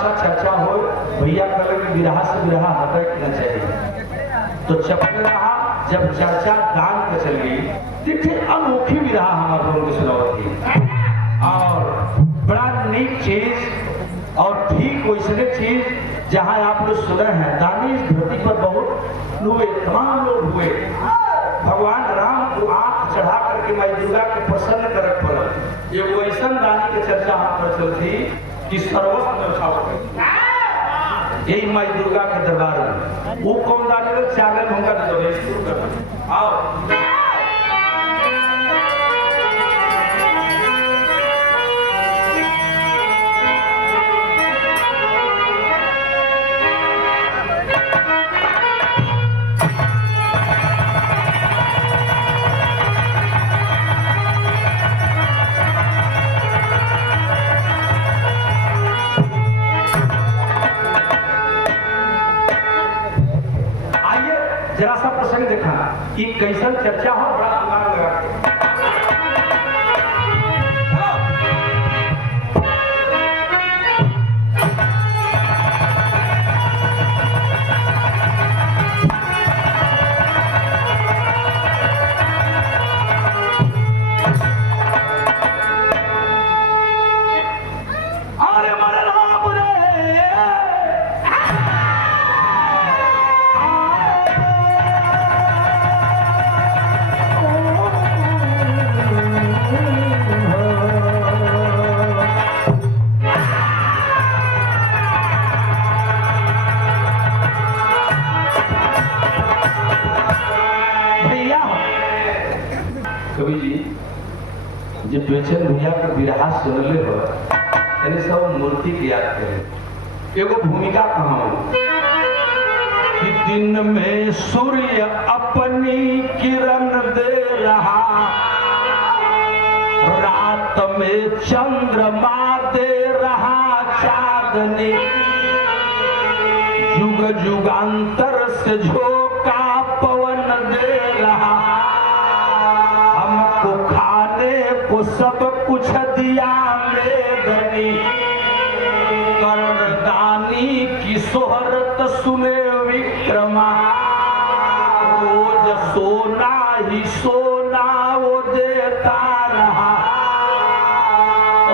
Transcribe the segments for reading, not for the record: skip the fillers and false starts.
सा चर्चा हो भैया कल विरहा से विरहा हटक न चाहिए तो चपल रहा जब चर्चा दान पे चली देखिए अनोखी विरहा हमारे लोगों की सुनावत और बड़ा नीक चीज और ठीक वैसने चीज जहाँ आप लोग सुने हैं दानी इस धरती पर बहुत हुए तमाम लोग हुए भगवान राम को आंख चढ़ा करके माई दुर्गा को प्रसन्न कर पड़े ये वैसा दानी की चर्चा हम पर चलती कि सर्वस्व में उठा यही माई दुर्गा के दरबार में वो कौन दानी चावल होगा तो शुरू कर आओ जरा सा प्रसंग देखा कि कैसन चर्चा हो बड़ा दिमाग लगा के जब बेचन भैया के विरहा सुनले हो यानी सब मूर्ति की याद करे एगो भूमिका कहा कि दिन में सूर्य अपनी किरण दे रहा रात में चंद्रमा दे रहा चांदनी युग युगांतर से झोंका पवन दे रहा हमको खाने को सब कुछ दिया मेदनी कर्णदानी की शोहरत सुने विक्रमा रोज सोना ही सोना वो देता रहा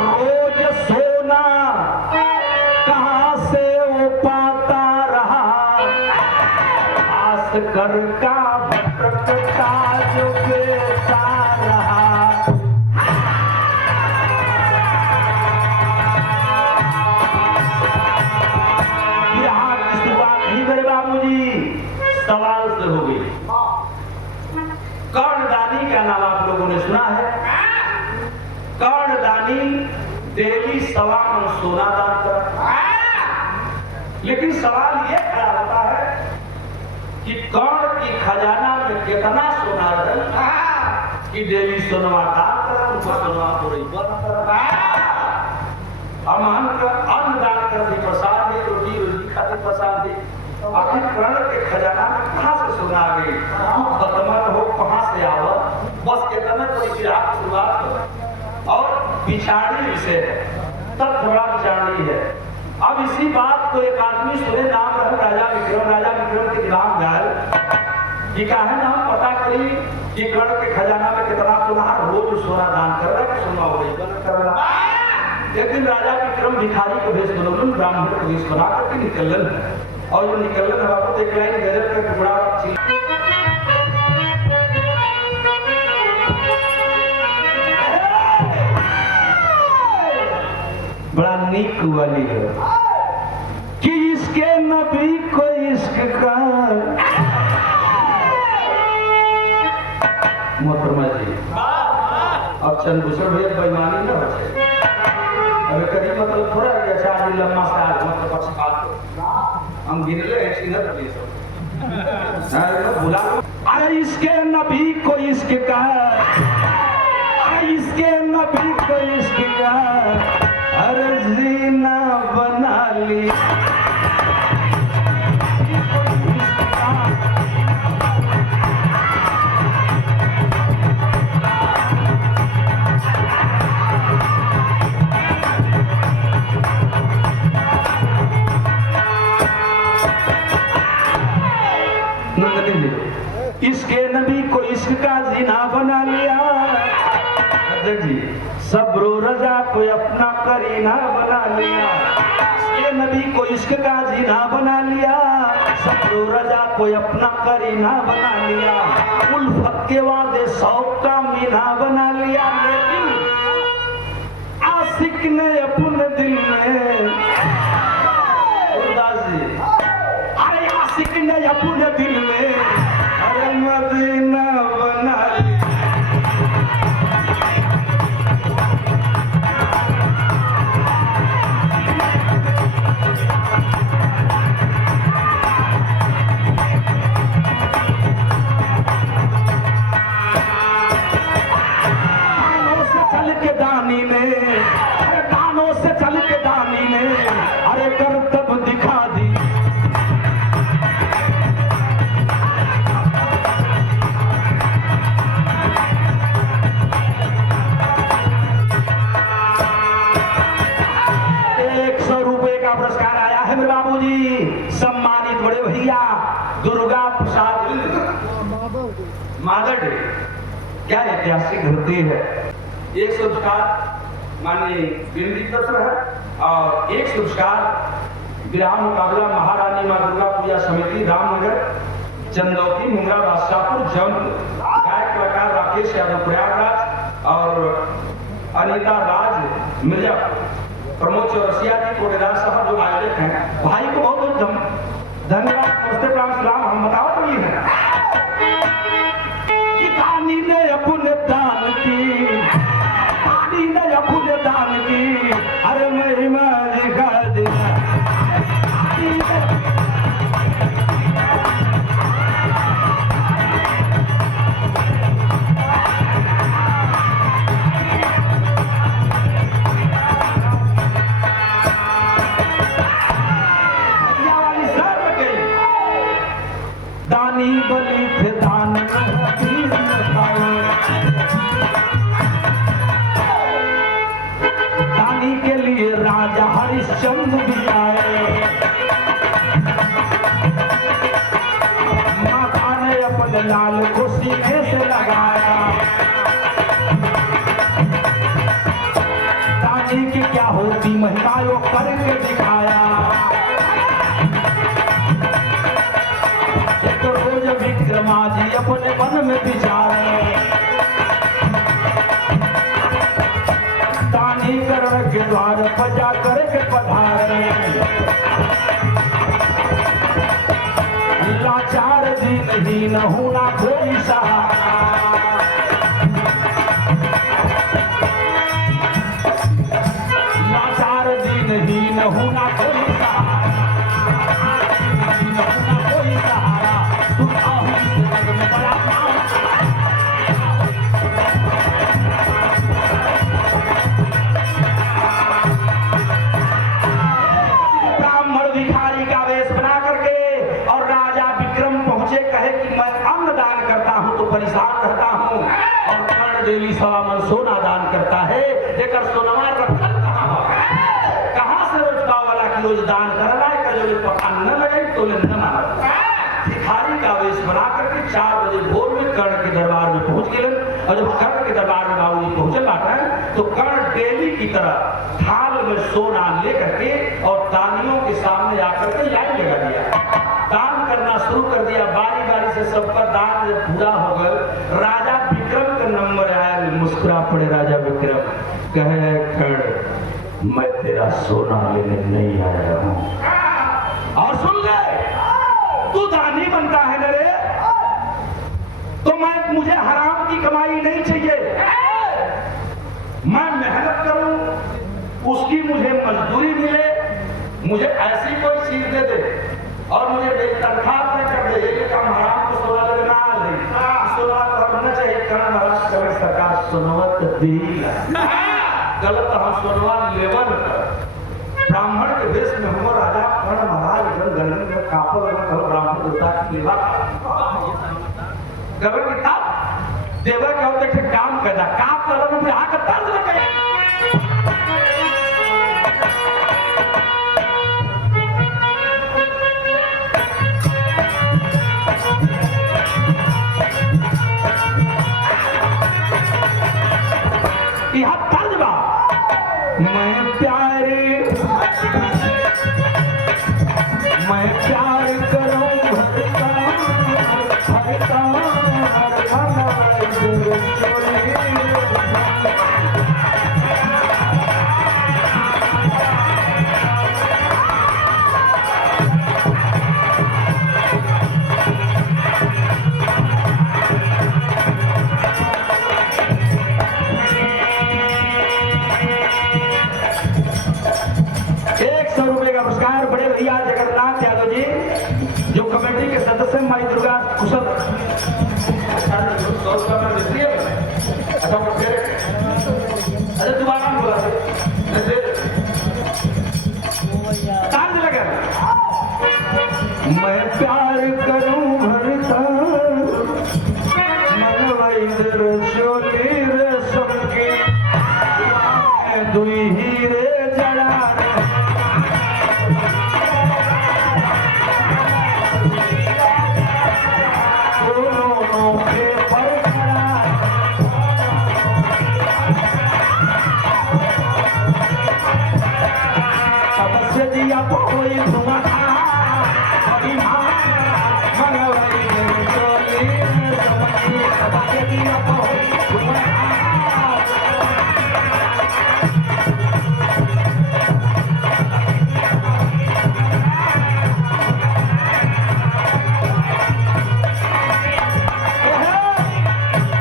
रोज सोना कहाँ से वो पाता रहा आस कर का भटकता जो बेचा रहा सवाल से हो गई कर्णदानी का नाम आप लोगों ने सुना है कर्णदानी देवी सवा मन सोना दान कर लेकिन सवाल ये खड़ा होता है कि कर्ण की खजाना में कितना सोना है कि देवी सोनवा दान कर उनको सोनवा पूरी अमन का अन्न दान कर दी प्रसाद दे रोटी रोटी खाती प्रसाद दे आखिर कर्ण के खजाना में कहाँ से सोना आ गई खत्म हो कहाँ से आवा बस कितना कोई विराट शुरुआत और बिछाड़ी विषय है तब थोड़ा बिछाड़ी है अब इसी बात को एक आदमी सुने नाम रहे राजा विक्रम के नाम गायल कि काहे नाम पता करी कि कर्ण के खजाना में कितना सोना रोज सोना दान कर रहा है सोना हो गई कर रहा एक दिन राजा विक्रम भिखारी को भेज बनौलन ब्राह्मण को भेज बना करके निकलन और जो निकलने में आपको देख रहे हैं गजब का टुकड़ा बड़ा नीक वाली है कि इसके नबी को इश्क का मोहतरमा जी अब चंद्रभूषण भैया बेईमानी न हो अबे करीब मतलब थोड़ा अच्छा आदमी लम्बा सा मतलब पक्षपात हम गिरले हैं सीधर पुलिस बुला अरे इसके नबी को इश्क का अरे इसके नबी को इश्क का अरे जीना बना ली इसके नबी को इश्क का जीना बना लिया। जी सब्रो रजा को अपना करीना बना लिया। इसके नबी को इश्क का जीना बना लिया। सब्रो रजा को अपना करीना बना लिया। उल्फत के वादे शौक का मीना बना लिया। लेकिन आशिक ने अपने दिल में, अरे आशिक ने अपने दिल में अरे मदीना बना लिया। कानों से चल के दानी ने अरे करतब दिखा दी। ₹100 का पुरस्कार आया है मेरे बाबूजी। सम्मानित बड़े भैया दुर्गा प्रसाद मादड़। क्या ऐतिहासिक धरती है। 100 पुरस्कार माननीय केंद्रीय तरफ से है और 100 पुरस्कार विराम मुकाबला महारानी मां दुर्गा पूजा समिति रामनगर चंदौती मुंगरा बादशाहपुर जौनपुर। गायक कलाकार राकेश यादव प्रयागराज और अनिता राज मिर्जापुर। प्रमोद चौरसिया जी कोटेदार साहब जो आयोजक हैं। भाई को बहुत बहुत धन्यवाद। नमस्ते प्रणाम सलाम। हम बताओ तो ये है कि दानी ने अपने दान की, दानी ने अपने दान की अरे महिमा दिखा दिया। दानी बलि थे दान दानी के लिए राजा हरिश्चंद्र भी आए। माता ने अपने लाल को सीने से लगाया। दानी की क्या होती महिमा वो करके दिखाया। विक्रमा जी अपने मन में विचारे दानी करण के द्वार पर जा करके पधारे। लाचार दिन ही न होना कोई सहारा। लाचार दिन ही न होना कोई सहारा। कोई सहारा ब्राह्मण भिखारी का वेश बना करके और राजा विक्रम पहुंचे। कहे कि मैं अन्न दान करता हूं तो परेशान रहता हूं और कर्ण डेली 1.25 मन सोना दान करता है। लेकर सोनवा रखल कहां से रोज वाला की रोज दान कर रहा है। पकान न लगे तो न माना। भिखारी का वेश बना करके 4 बजे भोर में कर्ण के दरबार में पहुंच गए। और जब कर्ण के दरबार में बाबूजी पहुंचे बाटा तो कर्ण डेली की तरह थाल में सोना लेकर के और दानियों के सामने आकर के लाइन लगा दिया। दान करना शुरू कर दिया। बारी बारी से सबका दान जब पूरा हो गया राजा विक्रम का नंबर आया। मुस्कुरा पड़े राजा विक्रम। कहे कर्ण मैं तेरा सोना लेने नहीं आया हूं। और सुन ले तू दानी बनता है ना रे तो मुझे हराम की कमाई नहीं चाहिए। मैं मेहनत करूं उसकी मुझे मजदूरी मिले। मुझे ऐसी कोई चीज दे दे और मुझे तनख्वाह तय कर दे। ये काम हराम को सोना लेना सोना करना चाहिए। कर्ण महाराज सरकार सोनवत दी गलत हम सोनवा लेवन ब्राह्मण के वेश में हम राजा कर्ण महाराज गलन में कापड़ ब्राह्मण देवता की सेवा गबर की तब देवर के होते थे काम करना काम करने में आकर तर्ज लगे। भैया जगन्नाथ यादव जी जो कमेटी के सदस्य माई दुर्गा कुशल अरे दोबारा बोला लगा मैं प्यार करूं भरता मनवा इधर चोली रे सबके दुई हीरे जड़ा दिया कोई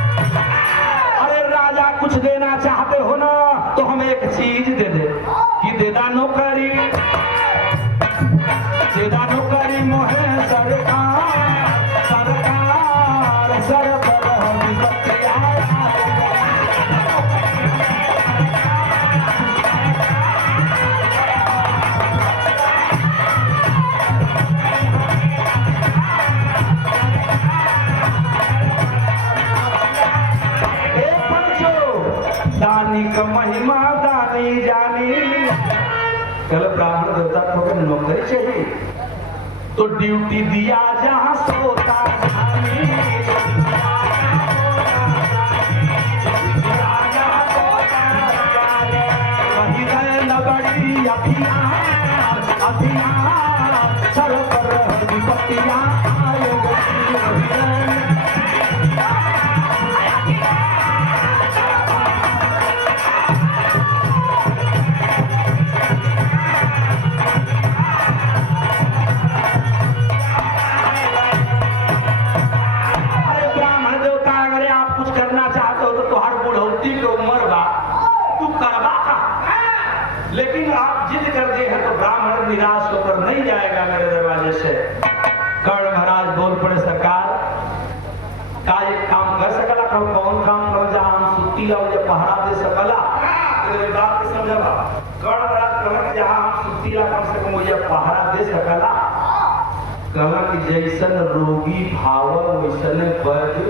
अरे राजा कुछ देना चाहते हो ना तो हम एक चीज दे दे कि देदा नौकरी नौकरी मोहे सरकार सर पर दानी का महिमा दानी जानी कल ब्राह्मण देवता को नौकरी चाहिए तो ड्यूटी दिया जहां सोता बड़ी अभियान सर पर विपत्तियां लेकिन आप जिद कर दिए हैं तो ब्राह्मण निराश होकर नहीं जाएगा मेरे दरवाजे से। कर्ण महाराज बोल पड़े सरकार का एक काम कर सकला कल कौन काम कर जहां हम सुट्टी और जब पहरा दे सकला तो बात के समझा कर्ण महाराज कहला जहां हम सुट्टी ला कम से कम मुझे पहरा दे सकला कहला कि जैसन रोगी भाव वैसने वैद्य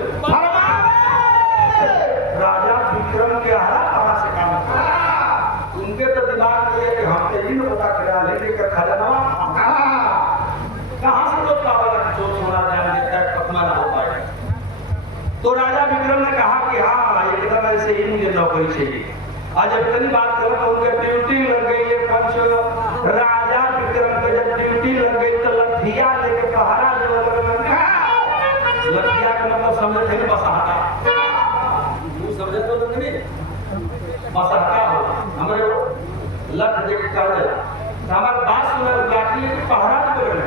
राजा विक्रम के हरा पहरा से काम कर उनके तो दिमाग में है कि हम तेजी में पता करा लेने का खजाना कहां से लोग पावला जो सोना जान देता है कतना ना हो पाएगा। तो राजा विक्रम ने कहा कि हाँ एकदम ऐसे ही मुझे नौकरी चाहिए। आज जब इतनी बात करो तो उनके ड्यूटी लग गई है पंच राजा विक्रम के जब ड्यूटी लग गई तो लठिया लेके पहरा जो लठिया का मतलब समझे थे बसहारा समझे तो नहीं बसहारा हो हमारे लठ देख कर हमारे बात सुना लाठी लेके पहरा दे रहे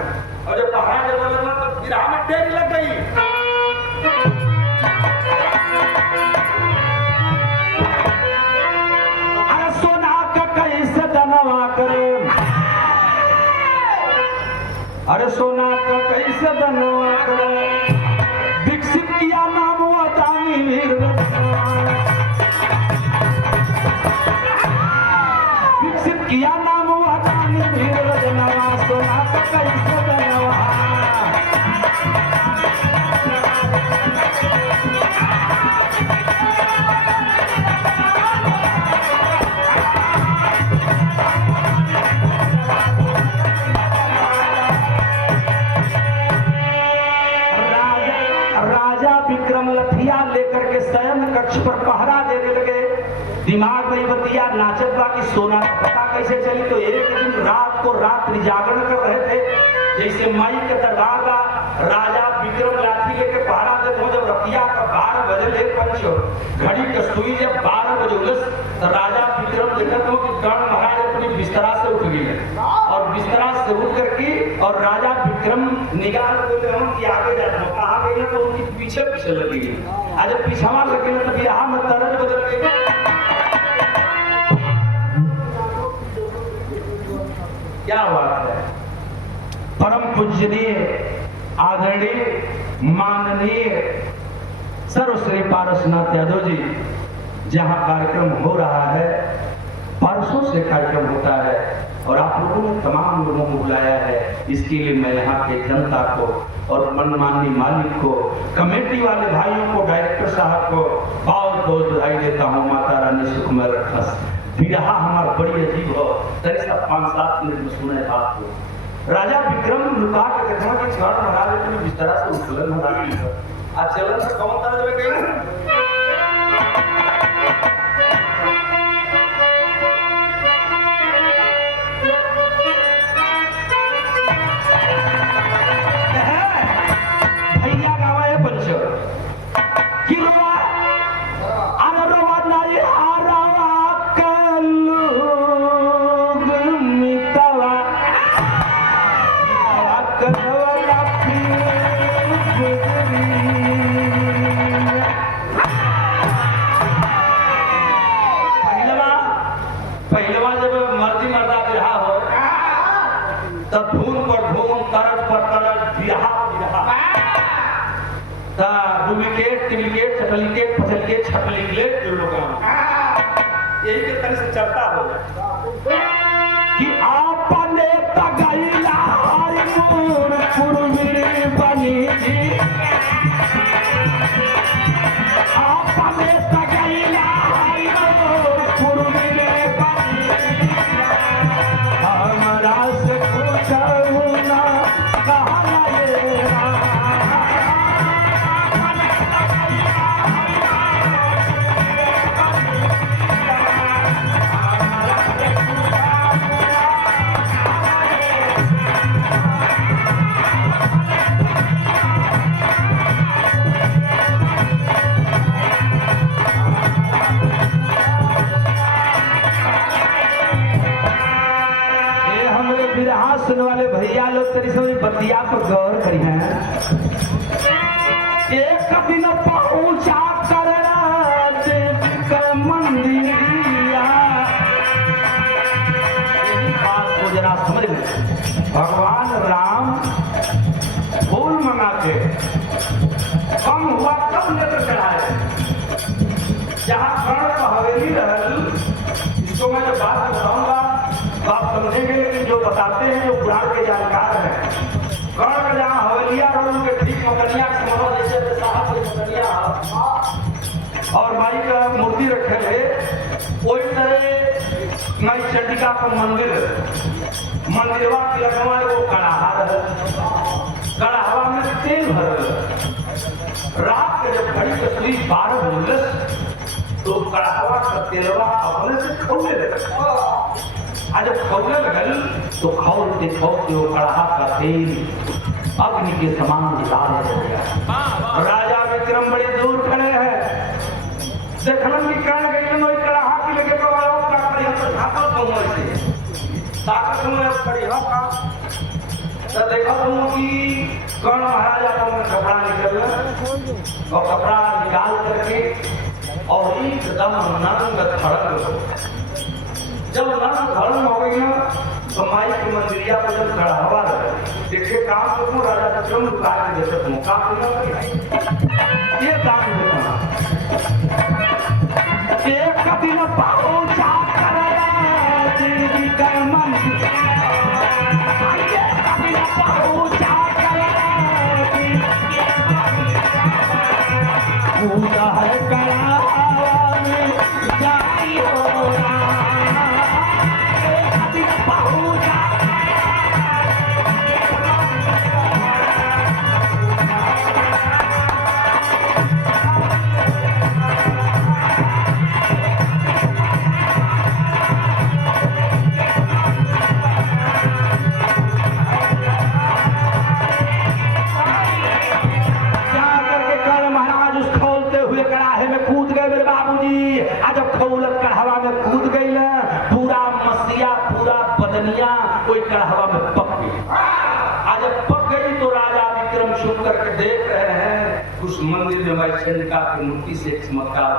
और जब पहरा दे रहे तो गिरा में टेरी लग गई। अरे सोना का कैसे दनवा करे अरे सोना का कैसे दनवा करे विकसित किया नाम दानी वीर किया नाम दानी वीर रजनवा सोना का कैसे बनवा राजा विक्रम लठिया लेकर के शयन कक्ष पर पहरा देने लगे। दिमाग में बतिया नाचत बा कि सोना का पता कैसे चली। तो एक दिन रात को रात्रि जागरण कर रहे थे जैसे माई के दरबार का राजा विक्रम लाठी लेके पहरा देते हो। जब रतिया का 12 बजे ले पंच घड़ी का सुई जब 12 बजे उलस तो राजा विक्रम देखते हो कि कर्ण महाराज अपनी बिस्तरा से उठ गए और बिस्तरा से उठ करके और राजा विक्रम निगाह बोले हम कि आगे जाते हो कहाँ गए तो उनकी पीछे पीछे लगी गई। आज पीछावा लगे तो बिहार में तरज बदल गई। क्या बात है परम पूजनीय आदरणीय माननीय सर्वश्री पारसनाथ यादव जी, जहां कार्यक्रम हो रहा है, परसों से कार्यक्रम होता है और आप लोगों ने तमाम लोगों को बुलाया है। इसके लिए मैं यहाँ के जनता को और मनमानी मालिक को, कमेटी वाले भाइयों को, डायरेक्टर साहब को बहुत बहुत बधाई देता हूँ। माता रानी सुखमय रखस। बिरहा हमारा बड़ी अजीब हो, तरी सब 5-7 मिनट में सुने बात को। राजा विक्रम लुका के देखा कि घर बना लेते इस तरह से उछलन बना ली। आज चलन से कौन तरह में कहीं यही के तरह से चलता हो कि आपने तगैला हरिपुर पुरवीर बनी जी, आपने तगैला हरिपुर पुरवीर बनी जी, हमरा से पूछू ना कहला ये सुनने वाले भैया लोग तेरी से बतिया पर गौर करी हैं। एक दिन पहुंचा कर मंदिरिया, बात को जरा समझ में। भगवान राम फूल मंगा के कम हुआ तब लेकर चढ़ाए। जहां कर्ण का हवेली रहल, इसको मैं जो बात बताऊंगा आप समझेंगे, लेकिन जो बताते हैं जो पुराण के जानकार हैं, कर्ण का जहाँ हवेलिया और उनके ठीक मकनिया समझो जैसे साहब के मकनिया और माई का मूर्ति रखे थे, वही तरह माई चंडिका का मंदिर, मंदिरवा की लगवा वो कड़ाहा रहे, कड़ाहवा में तेल भरल। रात के जब घड़ी कसली 12 बजे तो कड़ाहवा का तेलवा अपने से खोलने लगा। आज जब खौलने लगल तो खौलते खौलते वो कड़ाहा का तेल अग्नि के समान लाल हो गया। राजा विक्रम बड़े दूर खड़े हैं, देखलन की कर्ण गई नई कड़ाहा की लेके तो आओ का करिया तो झापल कौन से ताकत में पड़ी हो का तो देखो तुम कि कर्ण महाराजा का कपड़ा निकल और कपड़ा निकाल करके और एकदम नंग खड़क। जब नंग धर्म हो गई ना तो माई की मंदिरिया पर जब खड़ा हवा रहे देखिए काम तो राजा विक्रम लुका के देते तुम काम ये काम होता एक दिन पहुंचा कर दीदी का मंदिर, एक दिन पहुंचा कर पूजा है कला में जारी हो रहा। कोई कड़ाहवा में पक गई। आज जब पक गई तो राजा विक्रम छुप करके देख रहे हैं उस मंदिर में माई चंडिका की मूर्ति से चमत्कार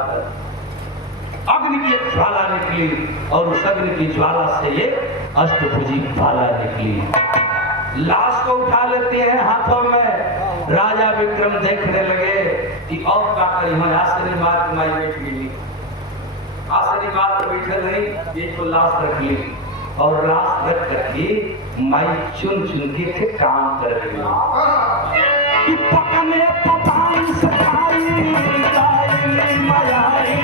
अग्नि की एक ज्वाला निकली और उस अग्नि की ज्वाला से ये अष्टभुजी ज्वाला निकली। लाश को उठा लेते हैं हाथों में। राजा विक्रम देखने लगे कि और का करी हम आसनी मार के माई बैठ गई, आसनी मार के बैठे नहीं, एक तो लाश रख ली और लाश रख करके माई चुन चुन के काम कर रही कि पकने पपाई सकाई गाई मायाई,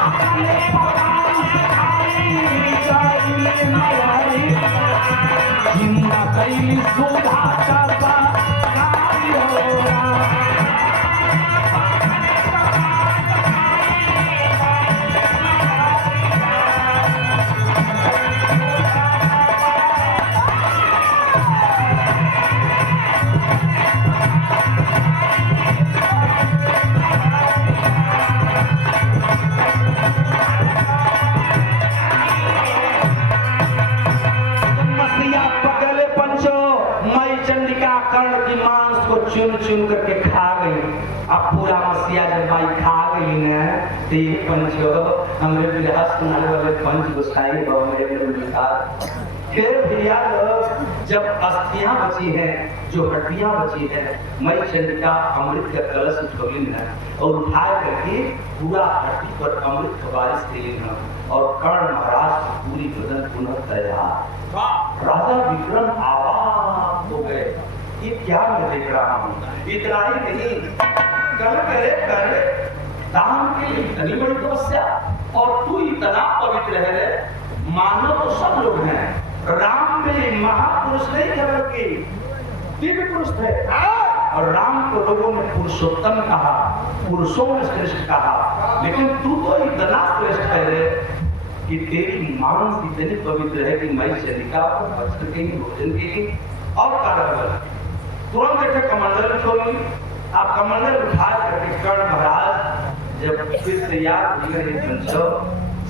पकने पपाई सकाई गाई मायाई, जिंदा कैली सुधा करता गाई होरा। चुन चुन करके खा गई। अब पूरा मसीहा जब माई खा गई न तो ये पंचो हमारे विलास सुनाने वाले पंच गुस्साई बाबा मेरे विचार। फिर भैया लोग जब अस्थियां बची हैं, जो हड्डियां बची हैं, मई चंडिका अमृत का कलश उठोली न और उठा करके पूरा हड्डी पर अमृत का बारिश के और कर्ण महाराज पूरी बदन पुनः तैयार। राजा विक्रम आवाज हो गए, ये क्या मैं देख रहा हूँ। इतना ही नहीं, कर दान के लिए इतनी बड़ी तपस्या और तू इतना पवित्र है, मानो तो सब लोग हैं। राम में महापुरुष नहीं केवल के दिव्य पुरुष थे और राम को लोगों ने पुरुषोत्तम कहा, पुरुषों में श्रेष्ठ कहा, लेकिन तू तो इतना श्रेष्ठ है कि तेरी मांस इतनी पवित्र है कि मैं चलिका वस्त्र के भोजन के और कारण तुरंत एक कमंडल उठोली। आप कमंडल उठा करके कर्ण महाराज जब फिर तैयार पंचो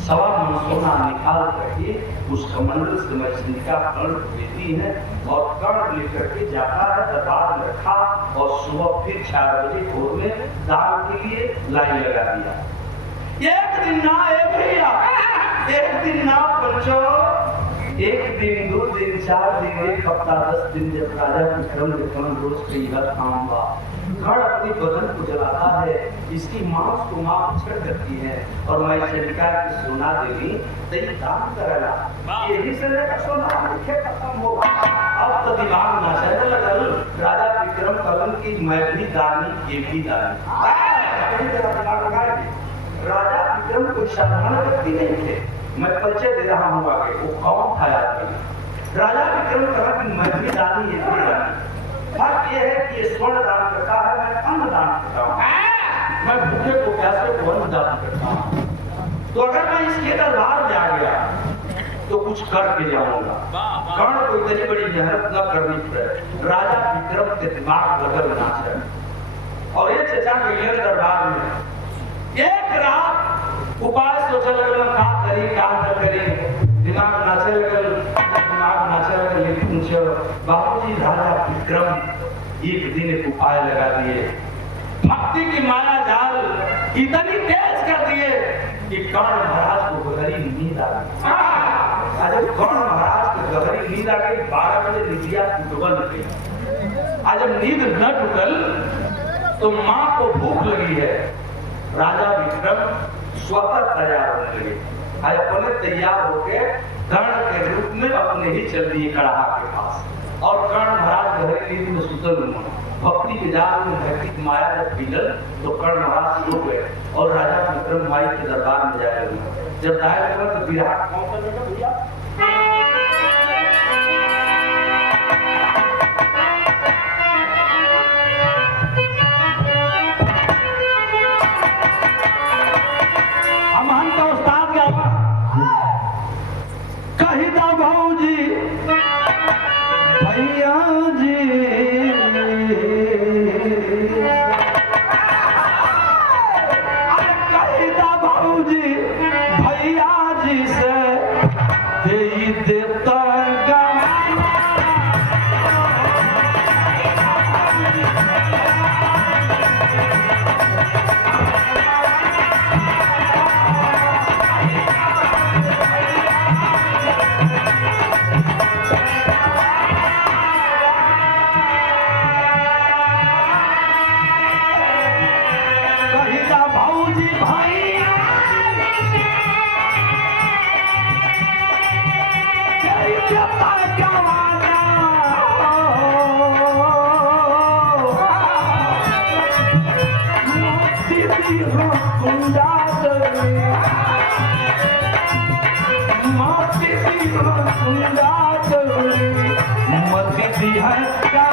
सवा मन सोना निकाल करके उस कमंडल से मछली का कर्ण देती है और कर्ण लेकर के जाता है, दरबार में रखा और सुबह फिर 4 बजे भोर में दान के लिए लाइन लगा दिया। एक दिन ना भैया, एक दिन ना पंचो, एक दिन 2 दिन 4 दिन 1 हफ्ता 10 दिन जब राजा विक्रम रोज के यह काम हुआ, घर अपनी बदन को जलाता है, इसकी मांस को मां उछड़ करती है और मैं चलिका की सोना देवी तई दान करेला, यही से लेकर सोना लिखे खत्म होगा। अब तो दिमाग नाचने लगल। राजा विक्रम कलन की मैं भी दानी ये भी दानी। राजा विक्रम कोई साधारण व्यक्ति नहीं थे, मैं परिचय दे रहा हूँ आगे वो कौन था आदमी। राजा विक्रम कहा कि मैं भी दानी ये भी दानी। फर्क ये है कि ये स्वर्ण दान करता है, मैं अन्न दान करता हूँ, मैं भूखे को प्यासे को अन्न दान करता हूँ। तो अगर मैं इसके दरबार में आ गया तो कुछ करके जाऊंगा। कर्ण को इतनी बड़ी मेहनत न करनी पड़े। राजा विक्रम के दिमाग बदल नाच है और ये चचा के दरबार में एक रात उपाय सोचे लगल का करी दिमाग नाचे लगल, लेकिन बाबूजी राजा विक्रम एक दिन एक उपाय लगा दिए, भक्ति की माया जाल इतनी तेज कर दिए कि कर्ण महाराज को गहरी नींद आ गई। आज कर्ण महाराज को गहरी नींद आ गई, 12 बजे निदिया डूबल गई। आज जब नींद न टूटल तो मां को भूख लगी है। राजा विक्रम स्वतः तैयार होने लगे, अपने तैयार होके कर्ण के रूप में अपने ही चल दिए कड़ाहा के पास और कर्ण महाराज गहरी नींद में सुतल हुए। भक्ति के जाल में भक्ति माया जब पिघल तो कर्ण महाराज सो गए और राजा विक्रम माई के दरबार में जाए लगे। जब जाए लगे तो विराट कौन सा लगा भैया, भैया जी कहता भाऊजी भैया जी से दे देता मत दी है क्या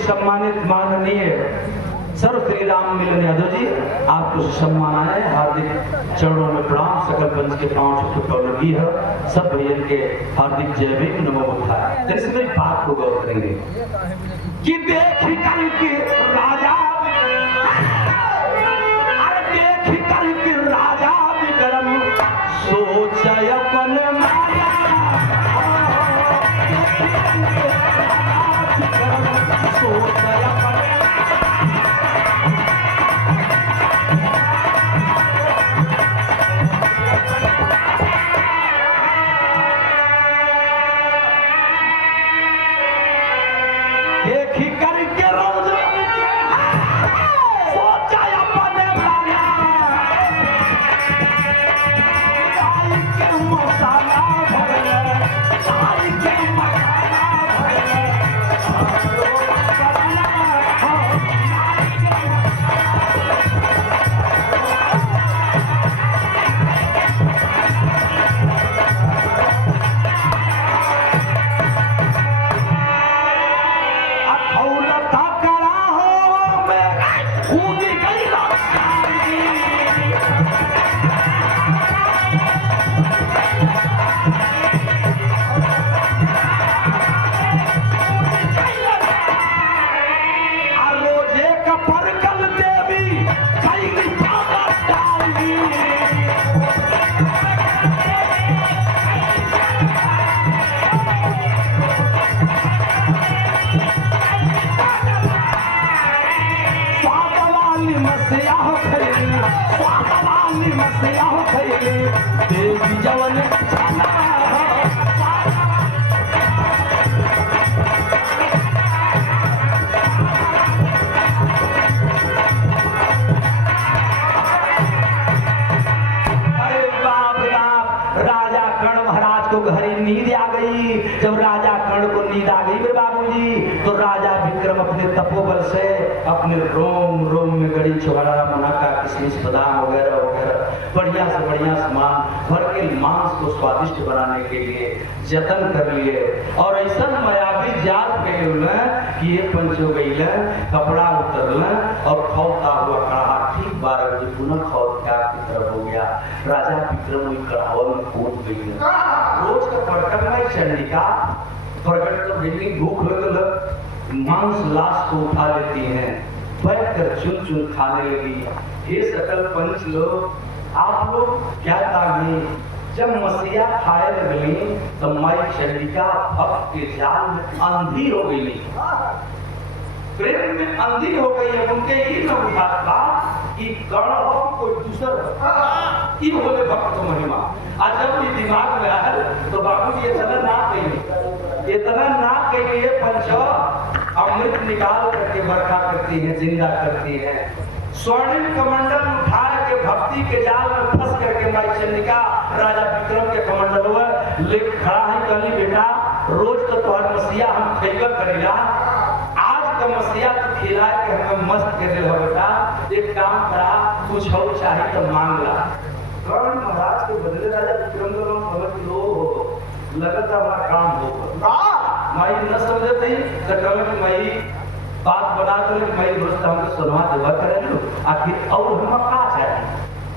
सम्मानित माननीय सर्व श्री राम मिलन यादव जी, आपको सम्मान आए हार्दिक चरणों में प्रणाम। सकल पंच के 500 लगी है, सब भैया के हार्दिक जय भीम नमो बुद्धाय। जैसे मेरी बात को गौर करेंगे कि देख कर के राजा विक्रम सोच अपन माया देवी जवन नींद आ गई। जब राजा कर्ण को नींद आ गई मेरे बाबूजी, तो राजा विक्रम अपने तपोबल से अपने रोम रोम में गड़ी छुहारा मुनाका किशमिश बादाम वगैरह वगैरह बढ़िया से बढ़िया सामान भर के मांस को स्वादिष्ट बनाने के लिए जतन कर लिए। और ऐसा मायावी जाल गए कि ये पंच हो गई कपड़ा उतरल और खौलता हुआ कढ़ा ठीक 12 बजे पुनः खौल की तरफ हो गया। राजा विक्रम वही कढ़ावा में कूद गई। रोज का प्रकट में चंडिका प्रकट तो भी भूख लग मांस लाश को उठा लेती हैं, बैठ कर चुन चुन खाने लगी। ये सकल पंच लोग आप लोग क्या तागी, जब मसीहा खाए लगली तो माई चंडिका भक्त के जाल में अंधी हो गई, प्रेम में अंधी हो गई है। उनके ये न बुझाता कि कर्ण हो कोई दूसर ये बोले भक्त को महिमा। आज जब ये दिमाग में आया तो बाबू ये इतना ना कहिए पंचो अमृत निकाल करके बरखा करती है, जिंदा करती है। स्वर्णिम कमंडल उठा के भक्ति के जाल में फंस करके माई चंडिका राजा विक्रम के कमंडल में ले खड़ा है। कहली बेटा रोज तो तुम्हारा मसीहा हम खैबा करेगा, आज का मसीहा तो खिला के हमें मस्त कर दे बेटा। एक काम करा, कुछ हो चाहे तो मांग ला। कर्ण महाराज के बदले राजा विक्रम को समझ लो लगता हमारा काम होगा। माई न समझे थे तो कल की माई बात बना कर माई दोस्त हमको सुनवा देवा करे लो आखिर और हम का चाहे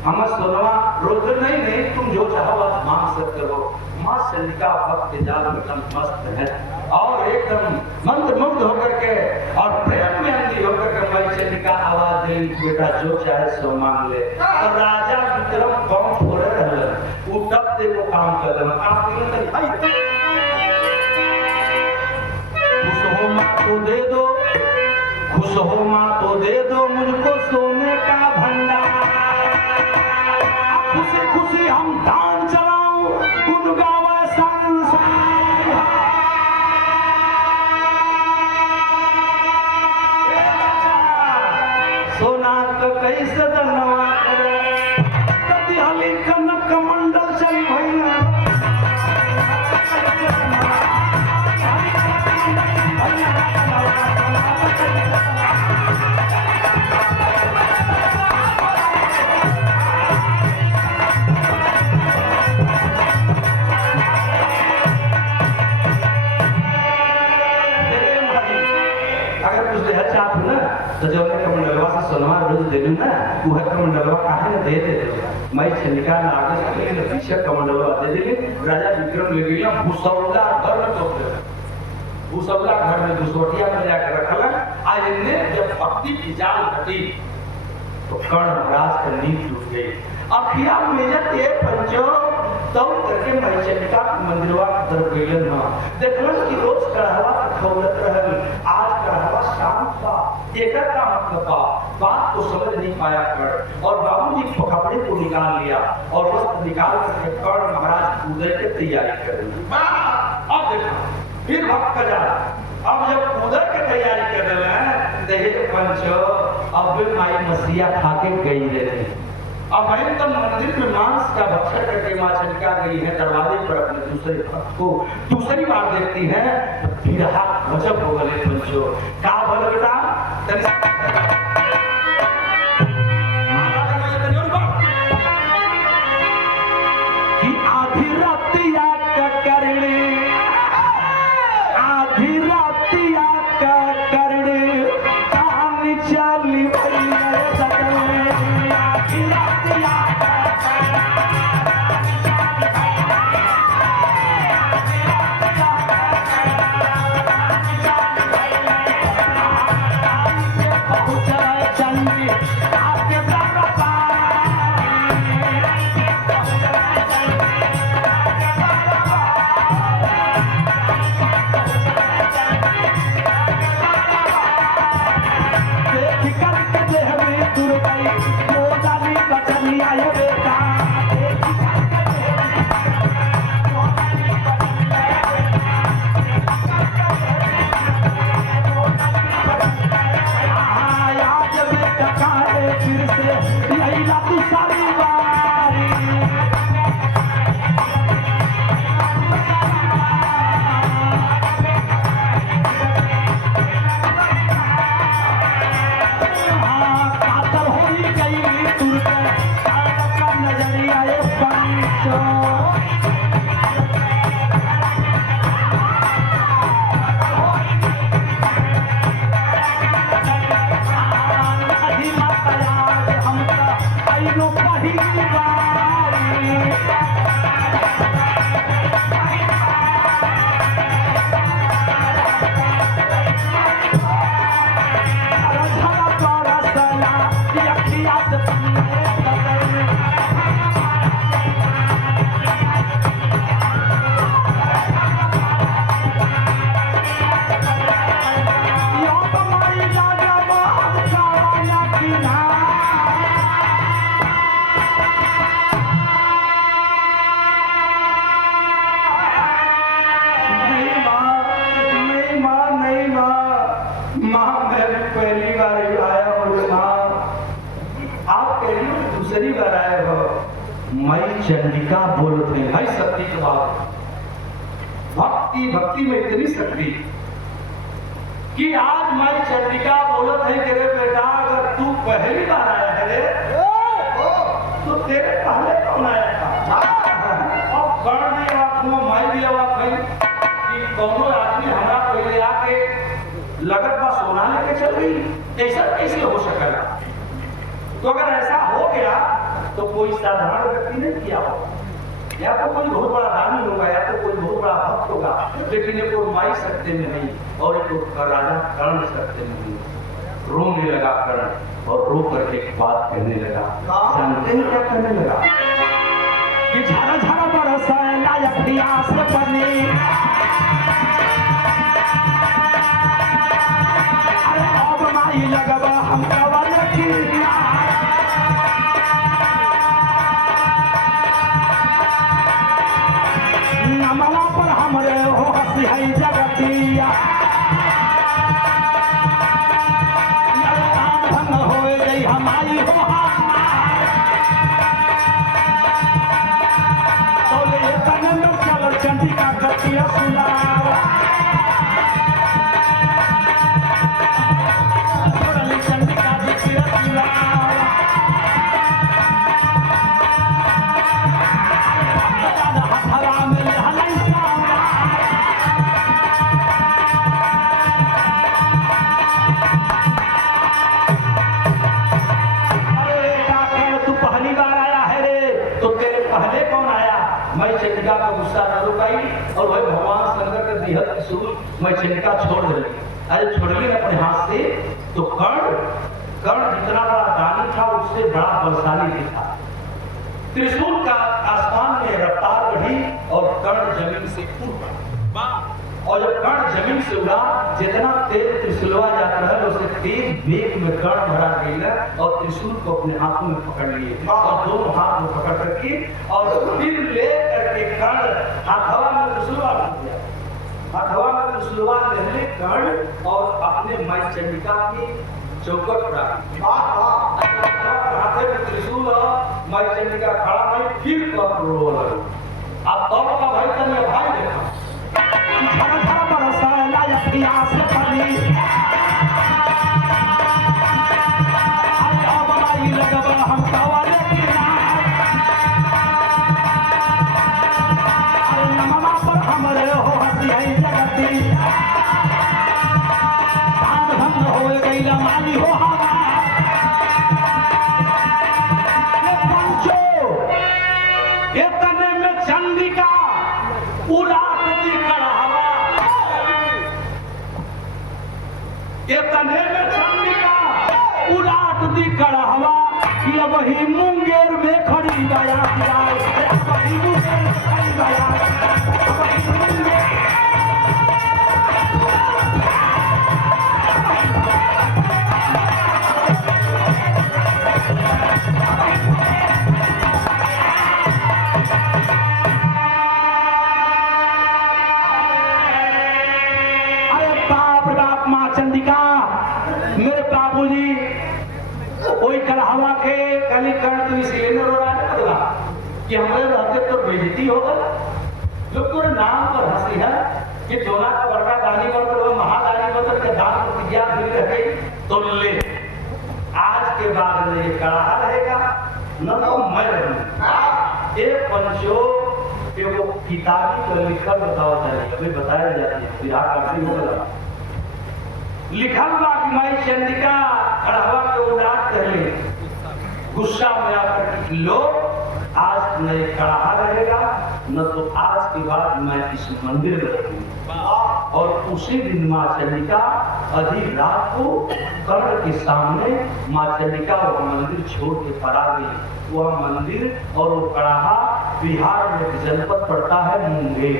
हम सोनवा रोज नहीं तुम जो चाहो आज मांग सकते हो। माँ चंडिका भक्त जाल में मस्त है और एकदम मंत्रमुग्ध होकर के और प्रेम में अंधी होकर के माँ चंडिका आवाज दे बेटा जो चाहे सो मांग ले। तो राजा विक्रम कौन थोड़े रहले वो तब दे वो काम कर दे आप तीनों तो भाई खुश हो माँ तो दे दो, खुश हो माँ तो दे दो मुझको सोने का भंडार। खुशी खुशी हम दान चलाऊं गुन गावे संसार। सोना तो कैसे दनवा करे कति हली कनक मंडल चली भैया। तो जो कमंडलवा से सोनवा रोज दे दूं ना वो कमंडलवा काहे न दे दे मैं चंडिका ना आगे चले न पीछे कमंडलवा दे दे। राजा विक्रम ले गया भूसौला घर में तो भूसौला घर में दुसोटिया में जाकर रखला। आज ने जब भक्ति की जाल कटी तो कर्ण महाराज का नींद टूट गई। अखिया मेजत ये पंचो तब करके मैं चंडिका मंदिरवा की तरफ गइलन हां देखलस कि रोज कहवा खौलत रहल आज कहवा शाम का एकर का मतलब बात को समझ नहीं पाया कर और बाबूजी कपड़े को निकाल लिया और वस्त्र निकाल कर कर्ण महाराज उदय की तैयारी कर रही। अब देखो फिर वक्त का जा अब जब उदय की तैयारी कर रहे हैं देखे पंचो अब भी माई मसीहा खा के गई रहती। अब मैं तब मंदिर में मांस का भक्षण करके माँ चंडिका गई है दरवाजे पर अपने दूसरे भक्त को दूसरी बार देखती है तो फिर गजब हो गए पंचो का बोल बेटा कि आधी रातिया का करने आधी रातिया का करने कहानी चली चंडिका बोलते हैं भाई शक्ति की बात भक्ति भक्ति में इतनी शक्ति कि आज माई चंडिका बोलत है कि रे बेटा अगर तू पहली बार आया है रे तो तेरे पहले कौन आया था। अब गण भी आवाज माई भी आवाज भाई कि दोनों आदमी हमारा पहले आके लगत बा सोना लेके चल गई ऐसा कैसे हो सकेगा। तो अगर ऐसा हो गया तो कोई साधारण व्यक्ति नहीं किया होगा, या तो कोई बहुत बड़ा दानी होगा, या तो कोई बहुत बड़ा भक्त होगा, लेकिन एक माई सत्य में नहीं और एक राजा कर्ण सत्य में नहीं। रोने लगा कर्ण और रो करके एक बात कहने लगा। जानते हैं क्या कहने लगा? कि झारा झारा बरसा लायक प्यास बने, अरे अब माई लगवा हम कवन की नमला पर हमरे हो हंसी है जगतिया, भंग हो गई हमारी हो चलो चंडिका गतिया सुना चंडिका गतिया सुना हथरा में मैं चंडिका का गुस्सा न रुकाई और वही भगवान शंकर के दिहत त्रिशूल मैं चंडिका छोड़ दे। अरे छोड़ ली अपने हाथ से तो कर्ण जितना बड़ा दानी था उससे बड़ा बलशाली भी था। त्रिशूल का आसमान में रफ्तार बढ़ी और कर्ण जमीन से उड़ पड़ा, और जब कर्ण जमीन से उड़ा जितना तेज त्रिशूलवा जाता है उससे तेज वेग में कर्ण भरा गया और त्रिशूल को अपने हाथों में पकड़ लिए और दोनों हाथ में पकड़ करके और फिर ले करके कर्ण हाथवा में त्रिशूलवा बन गया। हाथवा में त्रिशूलवा लेने कर्ण और अपने माई चंडिका की चौकट पर हाथे में त्रिशूल और माई चंडिका खड़ा नहीं, फिर कर्ण रो लगा। अब तो का भाई तने भाई देखा झरा झरा बरसा लायक प्यास बने, अब माई लगवा हम कवन की अरे नममा पर हमरे हो हंसी है जगती, धान भंग हो गई माली हो पंचो ये तने में चंडिका उड़ात दी कड़ावा, ये तने में चंडिका उड़ात दी कड़ावा, ये वही मुंगेर में खड़ी गया वही मुंगेर में खड़ी गया मेरे बाबूजी कोई कलहवा के कली कर्ण तो इसलिए न रो रहा है कि हमारे रहते तो बेइज्जती होगा। लोग तो नाम पर हंसी है कि दोना का बड़का दानी बनकर वो महादानी बनकर के दान प्रतिज्ञा भी रहे तो ले आज के बाद में ये कड़ाहा रहेगा न तो मैं रहूंगा। एक पंचो के वो किताबी पर लिखा बताओ जाए अभी बताया जाती है विराट काफी होगा लिखा हुआ कि मैं चंडिका कड़ावा के उड़ात कर ले गुस्सा में आकर लो आज न कड़ाहा रहेगा न तो आज के बाद मैं इस मंदिर में रहूंगा। और उसी दिन माँ चंडिका अधिक रात को कर्ण के सामने माँ चंडिका वह मंदिर छोड़ के पड़ा गई। वह मंदिर और वो कड़ाहा बिहार में एक जनपद पड़ता है मुंगेर।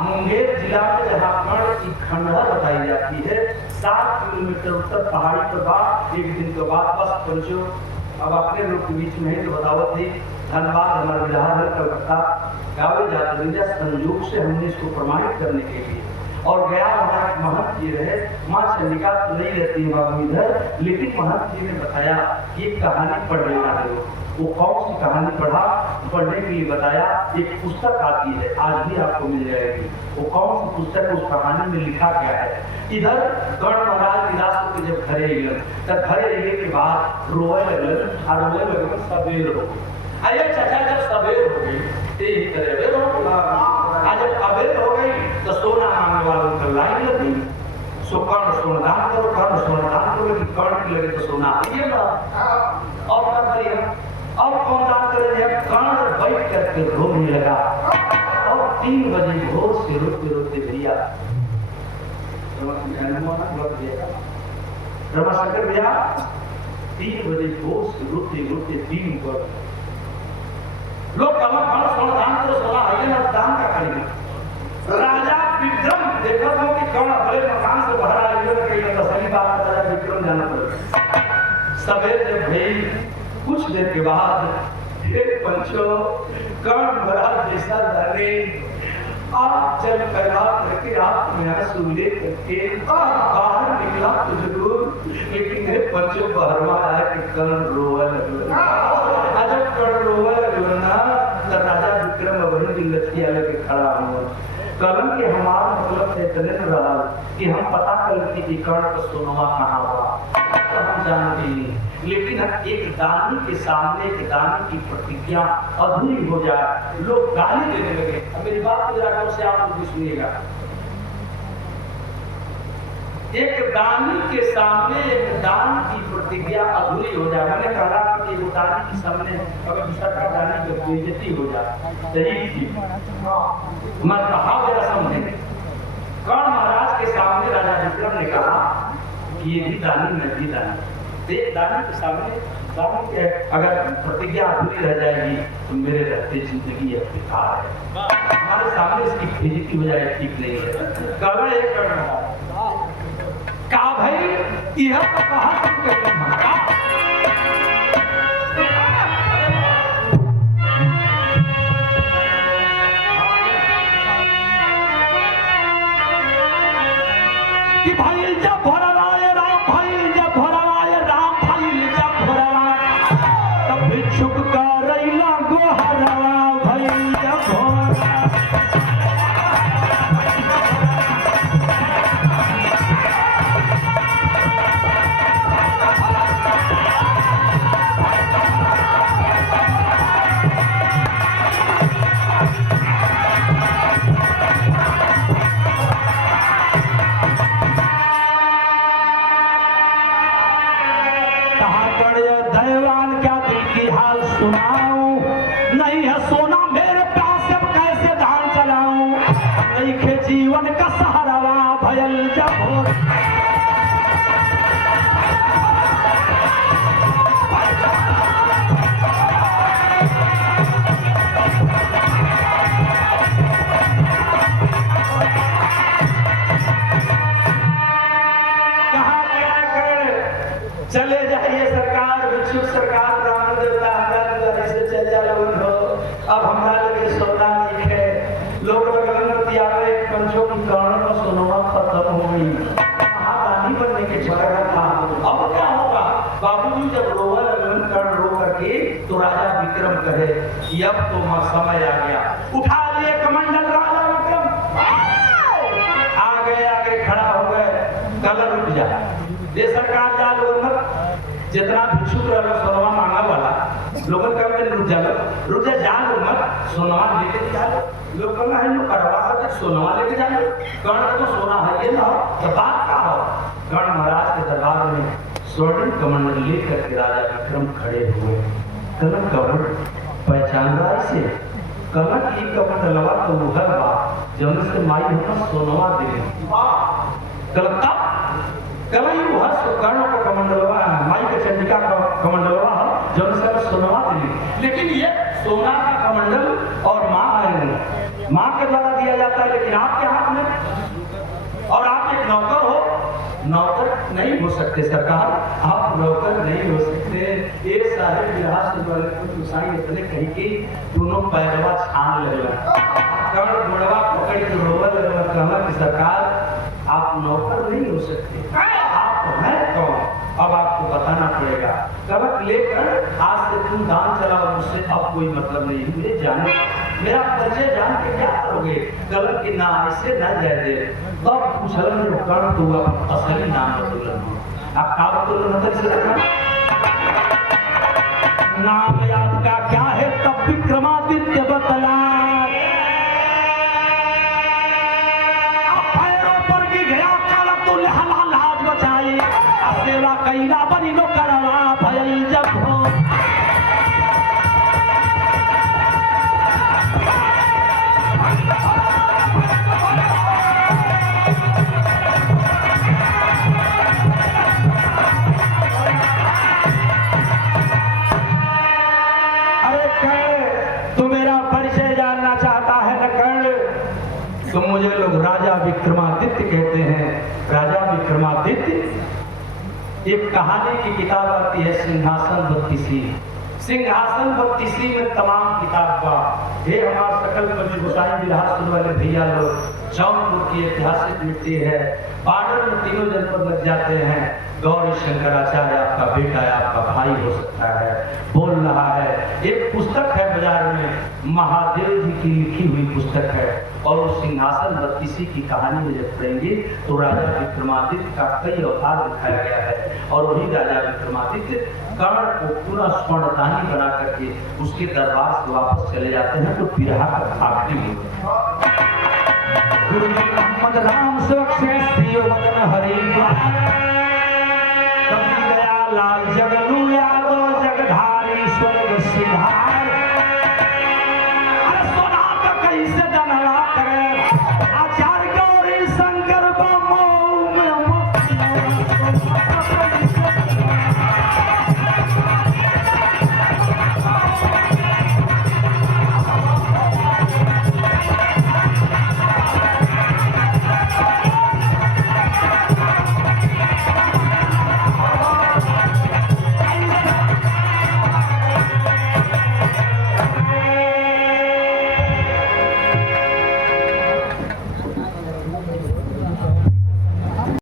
मुंगेर जिला में जहाँ कर्ण की खंडहर बताई जाती है 7 किलोमीटर उत्तर पहाड़ी पर बाद एक दिन के बाद बस पहुंचो। अब अपने लोग के बीच में ही तो बतावत थी धन्यवाद हमारे विधान कलकत्ता गावे जाते संयोग से हमने इसको प्रमाणित करने के लिए और गया हमारा महंत जी रहे माँ चंडिका तो नहीं रहती है बाबू इधर लेकिन महंत जी ने बताया कि एक कहानी पढ़ लेना है। वो कौन सी कहानी पढ़ा पढ़ने के लिए बताया एक पुस्तक आती है आज भी आपको मिल जाएगी। वो कौन सी पुस्तक उस कहानी में लिखा गया है। इधर कर्ण महाराज निराश होकर जब घरे गए तब घरे रहने के बाद रोए लगन और रोए लगन सवेर हो गई। अरे चाचा जब सवेर हो गई तेज करे आज जब अवेर हो गई तो सोना मांगने वालों की लाइन लगी। सो कर्ण सोनदान करो कर्ण सोनदान करो कर्ण के लगे तो सोना ये ना अब क्या करिए अब कौन दान करे कर्ण बैठ करके रोने लगा और 3 बजे भोर से रोते रोते भैया रमाशंकर भैया 3 बजे भोर से रोते रोते 3 पर लोग कर्ण दान करो सोना है ना दान का करेंगे राजा विक्रम देखो कि कर्ण बड़े मकान से बाहर आए हुए तसली बात राजा विक्रम जाना पड़ेगा सवेरे जब भाई कुछ देर के बाद फिर पंचो कर्ण महाराज जैसा जाने आप चल पैदा करके आप मेरा सूर्य करके बाहर निकला तो जरूर लेकिन मेरे पंचो बाहर आया कि कर्ण रोवा लगना जब कर्ण रोवा लगना तो राजा विक्रम वही दिन लठिया लेके खड़ा हुआ कलम के हमारा मतलब इतने न रहा कि हम पता करते कि कर्ण का सोनवा कहाँ हुआ तो हम जानते नहीं लेकिन एक दानी के सामने एक दानी की प्रतिज्ञा अधूरी हो जाए लोग गाली देने लगे अब मेरी बात को जरा से आप लोग सुनिएगा एक दानी के सामने एक दान की प्रतिज्ञा अधूरी हो जाए मैंने कहा कि वो दानी के सामने अगर दूसरा का दानी की बेइज्जती हो जाए सही थी मैं कहा जरा समझे कर्ण महाराज के सामने राजा विक्रम ने कहा कि ये भी दानी मैं भी दानी एक दानी के सामने दानी के अगर प्रतिज्ञा अधूरी रह जाएगी तो मेरे रहते जिंदगी है बेकार है हमारे सामने इसकी बेइज्जती हो जाए ठीक नहीं है कहा एक कर्ण का भाई यह तो कहा तुम कहते हैं कि भाई जब भरवाए राम भाई जब भरवाए राम भाई जब भरवाए तब भिक्षुक का रैला गोहरवा भाई जब भरवाए जीवन का सहारा भयल जब हो चले जाइए सरकार भिक्षुक सरकार ब्राह्मण देवता हमारा से चल जाए हो अब हमारा लगे सोना नहीं है लोग पंचों की कर्ण का सोनवा खत्म हो गई महादानी बनने के झगड़ा था अब क्या होगा बाबूजी जब रोवा लगन कर्ण रो करके तो राजा विक्रम कहे कि अब तो समय आ गया उठा लिए कमंडल राजा विक्रम आगे खड़ा हो गए कलर रुक जा ये सरकार जा लोग जितना भिक्षुक रहा सोनवा मांगा वाला लोगों का रुक जा मत सोनवा लेके जा लोग कहना है लोग करवा करके सोनवा लेके जा कर्ण तो सोना है ये ना तो बात का हो कर्ण महाराज के दरबार में स्वर्ण कमंडल लेकर के राजा विक्रम खड़े हुए कलम कमंडल पहचान रहा इसे कलम की कमंडलवा तो उधर बा जब से माई होता सोनवा दे कलकत्ता कलई वो कर्ण का कमंडलवा माई के चंडिका का कमंडलवा जब से सोनवा दे लेकिन ये सोना का कमंडल और माँ है माँ के द्वारा दिया जाता है लेकिन आपके हाथ में और आप एक नौकर हो नौकर नहीं हो सकते सरकार आप नौकर नहीं हो सकते एक सारे विराज गुसाई इतने कही कि दोनों पैरवा छान लगेगा कर्ण गुड़वा पकड़ के रोवा लगेगा कहना कि सरकार आप नौकर नहीं हो सकते आप हैं कौन अब आपको बताना पड़ेगा कवच लेकर आज से तुम दान चलाओ मुझसे अब कोई मतलब नहीं मुझे जाने मेरा परिचय जान के क्या करोगे कलम की ना ऐसे न जाए दे तब पूछलन जो कर्ण तो आप असली नाम बतौलन आप का बतौलन मतलब से नाम याद का क्या है तब विक्रमादित्य बतला पैरों पर भी गया काला तो लहला लाज बचाई सेवा कई राजा विक्रमादित्य। एक कहानी की किताब आती है सिंहासन बत्तीसी। सिंहासन बत्तीसी में तमाम किताब का हे हमारे सकल कवि गोसाई विलास सुनने वाले भैया लोग, जौनपुर की ऐतिहासिक मिट्टी है, बॉर्डर में तीनों जनपद लग जाते हैं। गौरी शंकराचार्य आपका बेटा है, आपका भाई हो सकता है, बोल रहा है। एक पुस्तक है बाजार में, महादेव जी की लिखी हुई पुस्तक है, और उस सिंहासन बत्तीसी की कहानी में जब पढ़ेंगे तो राजा विक्रमादित्य का कई अवतार दिखाया गया है। और वही राजा विक्रमादित्य कर्ण को पूरा स्वर्णदानी बना करके उसके दरबार से वापस चले जाते हैं, तो बिरहा का आखिरी गुरु जी मोहम्मद राम सेवक श्री वदन हरि कभी गया लाल जगन